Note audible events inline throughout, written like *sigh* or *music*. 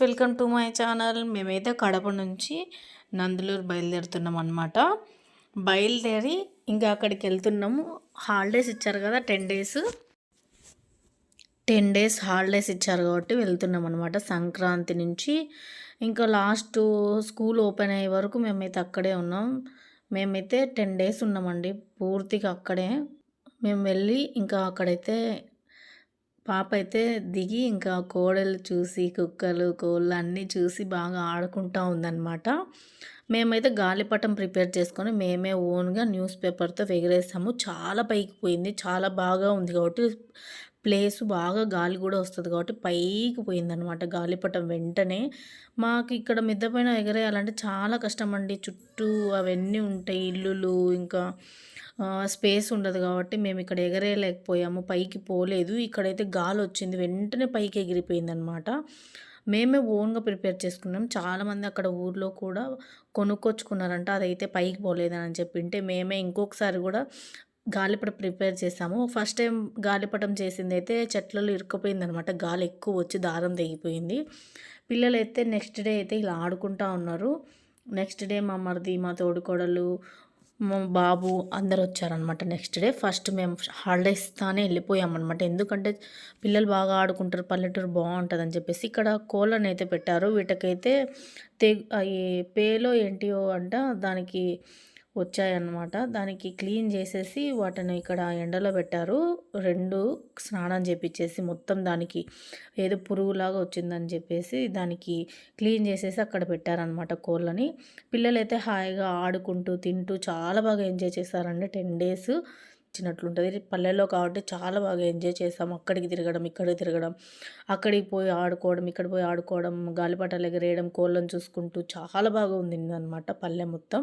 Welcome to my channel. మేమైతే కడప నుంచి నందులూరు బయలుదేరుతున్నాం అనమాట బయలుదేరి ఇంకా అక్కడికి వెళ్తున్నాము. హాలిడేస్ ఇచ్చారు కదా ten days ten days holidays ఇచ్చారు కాబట్టి వెళ్తున్నాం అనమాట సంక్రాంతి నుంచి. ఇంకా లాస్ట్ స్కూల్ ఓపెన్ అయ్యే వరకు మేమైతే అక్కడే ఉన్నాం. మేమైతే టెన్ డేస్ ఉన్నామండి పూర్తిగా అక్కడే. మేము వెళ్ళి ఇంకా అక్కడైతే పాప అయితే దిగి ఇంకా కోడలు చూసి కుక్కలు కోళ్ళు అన్నీ చూసి బాగా ఆడుకుంటూ ఉందన్నమాట. మేమైతే గాలిపటం ప్రిపేర్ చేసుకొని మేమే ఓన్గా న్యూస్ పేపర్తో ఎగరేస్తాము చాలా పైకి పోయింది. చాలా బాగా ఉంది కాబట్టి ప్లేస్ బాగా గాలి కూడా వస్తుంది కాబట్టి పైకి పోయిందనమాట గాలిపటం వెంటనే. మాకు ఇక్కడ మిద్ద పైన ఎగరేయాలంటే చాలా కష్టం అండి చుట్టూ అవన్నీ ఉంటాయి ఇల్లులు ఇంకా స్పేస్ ఉండదు కాబట్టి మేము ఇక్కడ ఎగరేయలేకపోయాము పైకి పోలేదు. ఇక్కడైతే గాలి వచ్చింది వెంటనే పైకి ఎగిరిపోయింది అనమాట మేమే ఓన్గా ప్రిపేర్ చేసుకున్నాం. చాలామంది అక్కడ ఊర్లో కూడా కొనుక్కొచ్చుకున్నారంట అదైతే పైకి పోలేదని చెప్పింటే మేమే ఇంకొకసారి కూడా గాలిపటం ప్రిపేర్ చేసాము. ఫస్ట్ టైం గాలిపటం చేసింది అయితే చెట్లలో ఇరుక్కుపోయింది అనమాట గాలి ఎక్కువ వచ్చి దారం తెగిపోయింది. పిల్లలైతే నెక్స్ట్ డే అయితే ఇలా ఆడుకుంటా ఉన్నారు. నెక్స్ట్ డే మా మరిది మా తోడుకోడలు మా బాబు అందరు వచ్చారనమాట నెక్స్ట్ డే. ఫస్ట్ మేము హాలిడేస్ తానే వెళ్ళిపోయామన్నమాట ఎందుకంటే పిల్లలు బాగా ఆడుకుంటారు పల్లెటూరు బాగుంటుంది అని చెప్పేసి ఇక్కడ కోళ్ళని అయితే పెట్టారు. వీటికైతే తె పేలో ఏంటియో అంట దానికి వచ్చాయన్నమాట. దానికి క్లీన్ చేసేసి వాటిని ఇక్కడ ఎండలో పెట్టారు. రెండు స్నానం చేపించేసి మొత్తం దానికి ఏదో పురుగులాగా వచ్చిందని చెప్పేసి దానికి క్లీన్ చేసేసి అక్కడ పెట్టారనమాట కోళ్ళని. పిల్లలైతే హాయిగా ఆడుకుంటూ తింటూ చాలా బాగా ఎంజాయ్ చేశారండి. టెన్ డేస్ వచ్చినట్లుంటుంది పల్లెల్లో కాబట్టి చాలా బాగా ఎంజాయ్ చేసాం అక్కడికి తిరగడం ఇక్కడికి తిరగడం అక్కడికి పోయి ఆడుకోవడం ఇక్కడ పోయి ఆడుకోవడం గాలిపటాలు ఎగరేయడం కోళ్ళను చూసుకుంటూ చాలా బాగా ఉంది అనమాట పల్లె మొత్తం.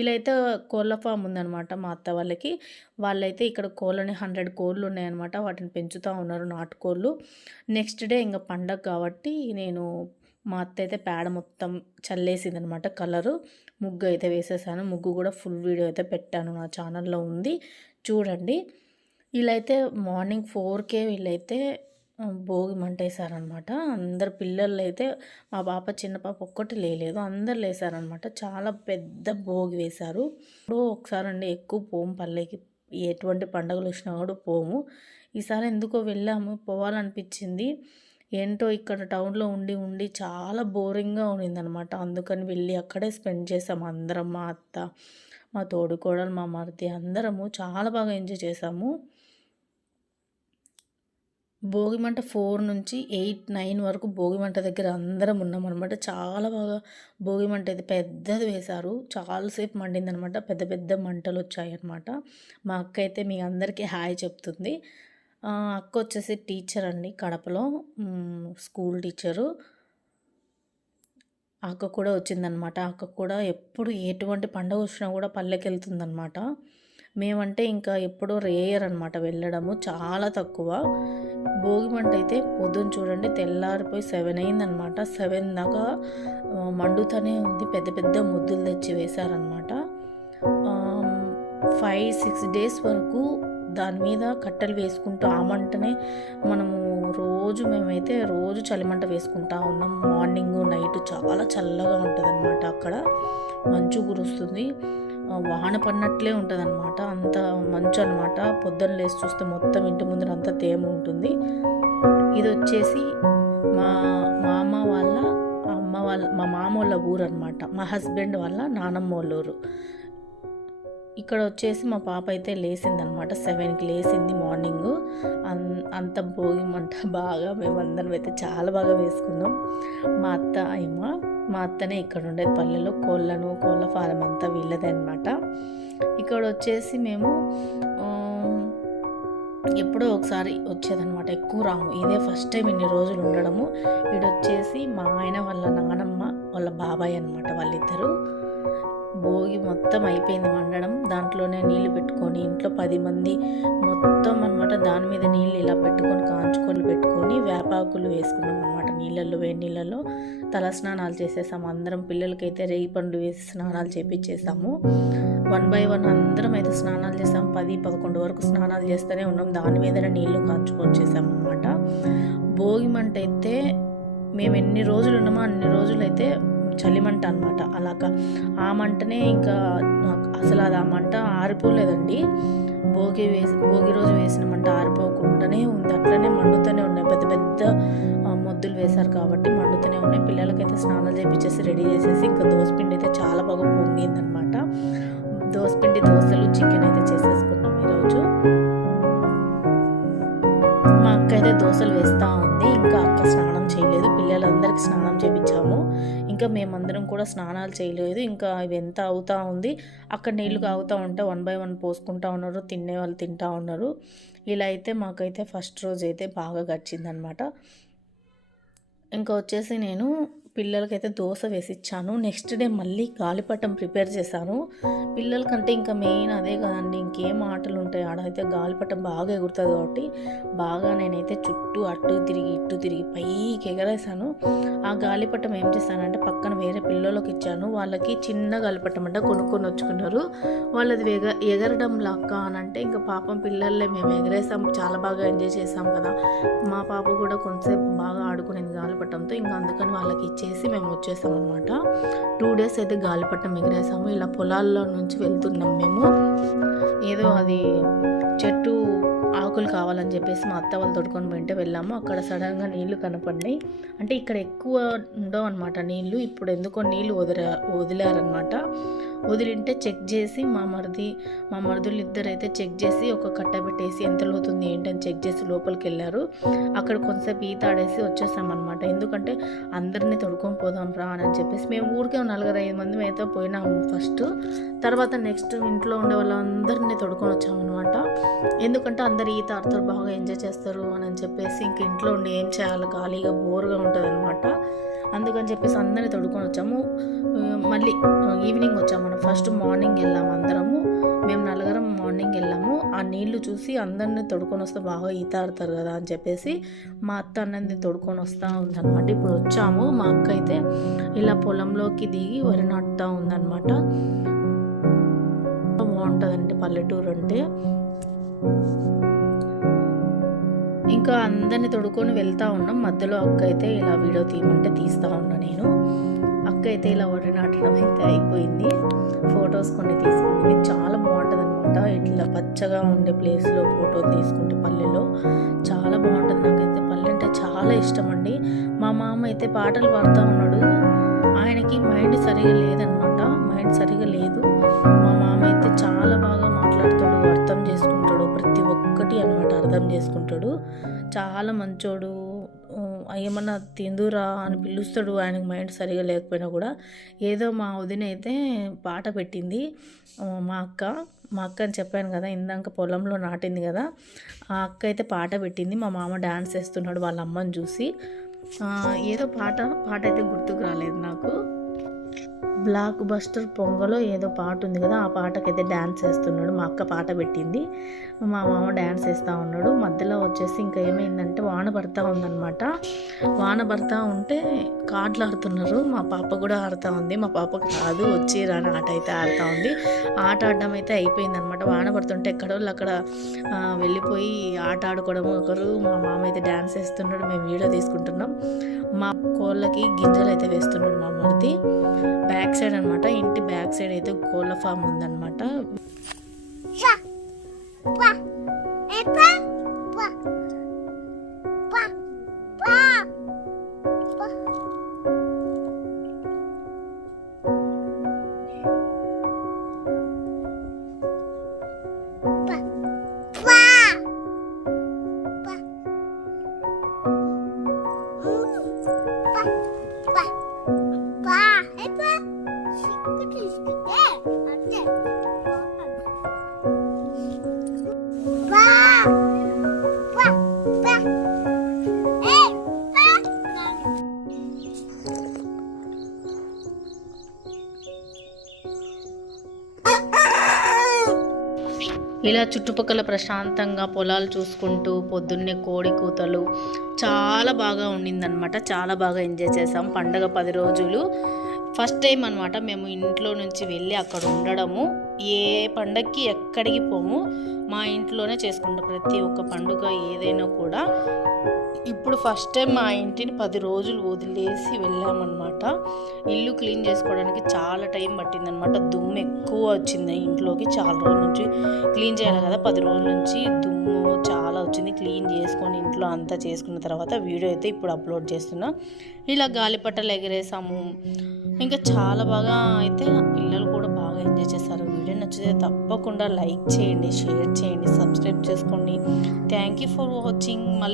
ఇలా అయితే కోళ్ళ ఫామ్ ఉందనమాట మా అత్త వాళ్ళకి. వాళ్ళైతే ఇక్కడ కోళ్ళని హండ్రెడ్ కోళ్ళు ఉన్నాయన్నమాట వాటిని పెంచుతూ ఉన్నారు నాటుకోళ్ళు. నెక్స్ట్ డే ఇంకా పండగ కాబట్టి నేను మా అత్త అయితే పేడ మొత్తం చల్లేసింది అనమాట కలరు. ముగ్గు అయితే వేసేసాను. ముగ్గు కూడా ఫుల్ వీడియో అయితే పెట్టాను నా ఛానల్లో ఉంది. చూడండి. వీళ్ళైతే మార్నింగ్ ఫోర్కే వీళ్ళైతే భోగి మంట వేసారనమాట. అందరు పిల్లలు అయితే మా పాప చిన్న పాప ఒక్కటి లేలేదు. అందరు లేసారనమాట. చాలా పెద్ద భోగి వేశారు. ఇప్పుడు ఒకసారి అండి ఎక్కువ పోము పల్లెకి. ఎటువంటి పండుగలు వచ్చినా కూడా పోము. ఈసారి ఎందుకో వెళ్ళాము. పోవాలనిపించింది. ఏంటో ఇక్కడ టౌన్లో ఉండి ఉండి చాలా బోరింగ్గా ఉండిందనమాట అందుకని వెళ్ళి అక్కడే స్పెండ్ చేసాం అందరం మా అత్త మా తోడుకోడలు మా మరిది అందరము చాలా బాగా ఎంజాయ్ చేసాము. భోగిమంట ఫోర్ నుంచి ఎయిట్ నైన్ వరకు భోగిమంట దగ్గర అందరం ఉన్నాం అనమాట చాలా బాగా భోగిమంట అయితే పెద్దది వేశారు. చాలాసేపు మండిందనమాట. పెద్ద పెద్ద మంటలు వచ్చాయన్నమాట మా అక్క అయితే మీ అందరికీ హాయ్ చెప్తుంది. అక్క వచ్చేసి టీచర్ అండి కడపలో. School teacher. అక్క కూడా వచ్చిందనమాట. అక్క కూడా ఎప్పుడు ఎటువంటి పండుగ వచ్చినా కూడా పల్లెకి వెళ్తుందనమాట మేమంటే ఇంకా ఎప్పుడో రేయర్ అనమాట వెళ్ళడము చాలా తక్కువ. భోగి మంట అయితే పొద్దున్న చూడండి తెల్లారిపోయి సెవెన్ అయిందనమాట. సెవెన్ దాకా మండుతూనే ఉంది. పెద్ద పెద్ద ముద్దులు తెచ్చి వేశారనమాట. ఫైవ్ సిక్స్ డేస్ వరకు దాని మీద కట్టెలు వేసుకుంటూ ఆ మంటనే మనము రోజు మేమైతే రోజు చలిమంట వేసుకుంటా ఉన్నాం. మార్నింగ్ నైట్ చాలా చల్లగా ఉంటుంది అనమాట అక్కడ. మంచు కురుస్తుంది. వాన పడినట్లే ఉంటుంది అనమాట అంత మంచు అనమాట పొద్దున్న లేచి చూస్తే మొత్తం ఇంటి ముందర అంతా తేమ ఉంటుంది. ఇది వచ్చేసి మా మామ వాళ్ళ అమ్మ వాళ్ళ మా మామ వాళ్ళ ఊరు అనమాట మా హస్బెండ్ వాళ్ళ నానమ్మ వాళ్ళ ఊరు. ఇక్కడ వచ్చేసి మా పాప అయితే లేచిందనమాట సెవెన్కి లేచింది మార్నింగ్. అంత భోగి మంట *laughs* బాగా మేమందరం అయితే చాలా బాగా వేసుకున్నాం. మా అత్త ఆయమ్మ మా అత్తనే ఇక్కడ ఉండేది పల్లెలో. కోళ్ళను కోళ్ళ ఫారం అంతా వీళ్ళదే అనమాట ఇక్కడ వచ్చేసి మేము ఎప్పుడో ఒకసారి వచ్చేదనమాట ఎక్కువ రాము. ఇదే ఫస్ట్ టైం ఇన్ని రోజులు ఉండడము. ఇడొచ్చేసి మా ఆయన వాళ్ళ నానమ్మ వాళ్ళ బాబాయ్ అనమాట వాళ్ళిద్దరూ. భోగి మొత్తం అయిపోయింది వండడం. దాంట్లోనే నీళ్ళు పెట్టుకొని ఇంట్లో పది మంది మొత్తం అనమాట దాని మీద నీళ్ళు ఇలా పెట్టుకొని కాంచుకొని పెట్టుకొని వేపాకులు వేసుకున్నాం అనమాట నీళ్ళల్లో వేడి నీళ్ళల్లో. తల స్నానాలు చేసేసాము. అందరం పిల్లలకైతే రేగి పండు వేసి స్నానాలు చేపించేసాము వన్ బై వన్ అందరం అయితే స్నానాలు చేసాం పది పదకొండు వరకు స్నానాలు చేస్తూనే ఉన్నాం. దాని మీదనే నీళ్ళు కాంచుకొని చేసాము అనమాట భోగి మంట అయితే మేము ఎన్ని రోజులు ఉన్నామో అన్ని రోజులు అయితే చలిమంట అనమాట అలాగా ఆ మంటనే ఇంకా అసలు అది ఆ మంట ఆరిపోలేదండి. భోగి వేసి భోగి రోజు వేసిన మంట ఆరిపోకుండానే ఉంది. అట్లనే మండుతూనే ఉన్నాయి. పెద్ద పెద్ద మొద్దులు వేశారు కాబట్టి మండుతూనే ఉన్నాయి. పిల్లలకైతే స్నానాలు చేపించేసి రెడీ చేసేసి ఇంకా దోసపిండి అయితే చాలా బాగా పొంగింది అనమాట దోసపిండి దోశలు చికెన్ అయితే చేసేసుకున్నాం ఈరోజు. మా అక్క అయితే దోశలు వేస్తూ ఉంది. ఇంకా అక్క స్నానం చేయలేదు. పిల్లలందరికీ స్నానం చేయించాము ఇంకా మేమందరం కూడా స్నానాలు చేయలేదు. ఇంకా ఇవి ఎంత అవుతా ఉంది అక్కడ నీళ్ళు కాగుతూ ఉంటే వన్ బై వన్ పోసుకుంటా ఉన్నారు తినే వాళ్ళు తింటా ఉన్నారు. ఇలా అయితే మాకైతే ఫస్ట్ రోజు అయితే బాగా గడిచిందనమాట ఇంకా వచ్చేసి నేను పిల్లలకైతే దోశ వేసి ఇచ్చాను నెక్స్ట్ డే మళ్ళీ గాలిపటం ప్రిపేర్ చేశాను. పిల్లలకంటే ఇంకా మెయిన్ అదే కదండి ఇంకేం ఆటలు ఉంటాయి ఆడైతే గాలిపటం బాగా ఎగురుతుంది కాబట్టి బాగా నేనైతే చుట్టూ అటు తిరిగి ఇటు తిరిగి పైకి ఎగరేసాను ఆ గాలిపటం ఏం చేశానంటే పక్కన వేరే పిల్లలకి ఇచ్చాను. వాళ్ళకి చిన్న గాలిపటం అంటే కొనుక్కొని వచ్చుకున్నారు. వాళ్ళది ఎగ ఎగరడం లక్క అని అంటే ఇంకా పాపం పిల్లల్లే మేము ఎగరేసాం. చాలా బాగా ఎంజాయ్ చేసాం కదా. మా పాప కూడా కొంతసేపు బాగా ఆడుకునేది గాలిపటంతో ఇంకా అందుకని వాళ్ళకి ఇచ్చేసి మేము వచ్చేసాం అనమాట టూ డేస్ అయితే గాలిపటం ఎగిరేసాము. ఇలా పొలాల్లో నుంచి వెళ్తున్నాం మేము. ఏదో అది చెట్టు ఆకులు కావాలని చెప్పేసి మా అత్త వాళ్ళు తొడుకొని పోయింటే వెళ్ళాము. అక్కడ సడన్గా నీళ్ళు కనపడినాయి. అంటే ఇక్కడ ఎక్కువ ఉండవు అనమాట నీళ్ళు. ఇప్పుడు ఎందుకో నీళ్ళు వదిలే వదిలారనమాట వదిలింటే చెక్ చేసి మా మరిది మా మరుదులు ఇద్దరు అయితే చెక్ చేసి ఒక కట్ట పెట్టేసి ఎంత లోతుంది ఏంటని చెక్ చేసి లోపలికి వెళ్ళారు అక్కడ కొంతసేపు ఈత ఆడేసి వచ్చేసామన్నమాట. ఎందుకంటే అందరినీ తొడుకొని పోదాం రా అని చెప్పేసి మేము ఊరికే నలుగురు ఐదు మంది అయితే పోయినాము ఫస్ట్. తర్వాత నెక్స్ట్ ఇంట్లో ఉండే వాళ్ళందరినీ తొడుకొని వచ్చామన్నమాట. ఎందుకంటే అందరు ఈత ఆడతారు బాగా ఎంజాయ్ చేస్తారు అని చెప్పేసి ఇంక ఇంట్లో ఉండి ఏం చేయాలి? ఖాళీగా బోర్గా ఉంటుంది అనమాట అందుకని చెప్పేసి అందరినీ తొడుకొని వచ్చాము. మళ్ళీ ఈవినింగ్ వచ్చాము మనం ఫస్ట్ మార్నింగ్ వెళ్ళాము అందరము. మేము నలుగురం మార్నింగ్ వెళ్ళాము. ఆ నీళ్ళు చూసి అందరినీ తొడుకొని వస్తే బాగా ఈత ఆడతారు కదా అని చెప్పేసి మా అత్త అన్నది తొడుకొని వస్తూ ఉందన్నమాట. ఇప్పుడు వచ్చాము. మా అక్క అయితే ఇలా పొలంలోకి దిగి వరి నాటుతూ ఉందన్నమాట. బాగుంటుందండి పల్లెటూరు అంటే. ఇంకా అందరిని తొడుకొని వెళ్తా ఉన్నాం. మధ్యలో అక్క అయితే ఇలా వీడియో తీయమంటే తీస్తూ ఉన్నా నేను. అక్క అయితే ఇలా వరి నాటడం అయితే అయిపోయింది. ఫొటోస్ కొన్ని తీసుకుంది. చాలా బాగుంటుంది అనమాట ఇట్లా పచ్చగా ఉండే ప్లేస్లో ఫోటోలు తీసుకుంటే పల్లెలో చాలా బాగుంటుంది నాకైతే. పల్లె అంటే చాలా ఇష్టం అండి మా మామ అయితే పాటలు పాడుతూ ఉన్నాడు. ఆయనకి మైండ్ సరిగా లేదనమాట మైండ్ సరిగా లేదు. మా మామ అర్థం చేసుకుంటాడు. చాలా మంచోడు. ఏమన్నా తిందురా అని పిలుస్తాడు. ఆయనకు మైండ్ సరిగా లేకపోయినా కూడా. ఏదో మా వదిన అయితే పాట పెట్టింది. మా అక్క మా అక్క అని చెప్పాను కదా ఇందాక పొలంలో నాటింది కదా. ఆ అక్క అయితే పాట పెట్టింది. మా మామ డాన్స్ వేస్తున్నాడు వాళ్ళ అమ్మని చూసి. ఏదో పాట పాట అయితే గుర్తుకు రాలేదు నాకు. బ్లాక్ బస్టర్ పొంగలో ఏదో పాట ఉంది కదా ఆ పాటకైతే డ్యాన్స్ వేస్తున్నాడు మా అక్క పాట పెట్టింది. మా మామ డ్యాన్స్ వేస్తూ ఉన్నాడు. మధ్యలో వచ్చేసి ఇంకా ఏమైందంటే వాన పడతా ఉందన్నమాట. వాన పడతా ఉంటే కార్డులు ఆడుతున్నారు. మా పాప కూడా ఆడుతూ ఉంది. మా పాపకు రాదు వచ్చి రాని ఆట అయితే ఆడుతూ ఉంది. ఆట ఆడడం అయితే అయిపోయింది అనమాట వాన పడుతుంటే ఎక్కడోళ్ళు అక్కడ వెళ్ళిపోయి ఆట ఆడుకోవడం ఒకరు. మా మామ అయితే డ్యాన్స్ వేస్తున్నాడు మేము వీడియో తీసుకుంటున్నాం. మా కోళ్ళకి గింజలు అయితే వేస్తున్నాడు మా మరిది. బ్యాక్ సైడ్ అనమాట ఇంటి బ్యాక్ సైడ్ అయితే కోళ్ళ ఫామ్ ఉందన్నమాట. ఇలా చుట్టుపక్కల ప్రశాంతంగా పొలాలు చూసుకుంటూ పొద్దున్నే కోడి కూతలు చాలా బాగా ఉండిందనమాట చాలా బాగా ఎంజాయ్ చేసాం పండగ పది రోజులు. ఫస్ట్ టైం అనమాట మేము ఇంట్లో నుంచి వెళ్ళి అక్కడ ఉండడము. ఏ పండగకి ఎక్కడికి పోము. మా ఇంట్లోనే చేసుకుంటాం. ప్రతి ఒక్క పండుగ ఏదైనా కూడా. ఇప్పుడు ఫస్ట్ టైం మా ఇంటిని పది రోజులు వదిలేసి వెళ్ళామన్నమాట. ఇల్లు క్లీన్ చేసుకోవడానికి చాలా టైం పట్టిందనమాట దుమ్ము ఎక్కువ వచ్చింది ఇంట్లోకి. చాలా రోజుల నుంచి క్లీన్ చేయాలి కదా పది రోజుల నుంచి దుమ్ము చాలా వచ్చింది. క్లీన్ చేసుకొని ఇంట్లో అంతా చేసుకున్న తర్వాత వీడియో అయితే ఇప్పుడు అప్లోడ్ చేస్తున్నా. ఇలా గాలిపట్టలు ఎగరేసాము. ఇంకా చాలా బాగా అయితే పిల్లలు కూడా బాగా ఎంజాయ్ చేస్తారు వీడియో నచ్చితే తప్పకుండా లైక్ చేయండి షేర్ చేయండి సబ్స్క్రైబ్ చేసుకోండి. థ్యాంక్ యూ ఫర్ వాచింగ్ మళ్ళీ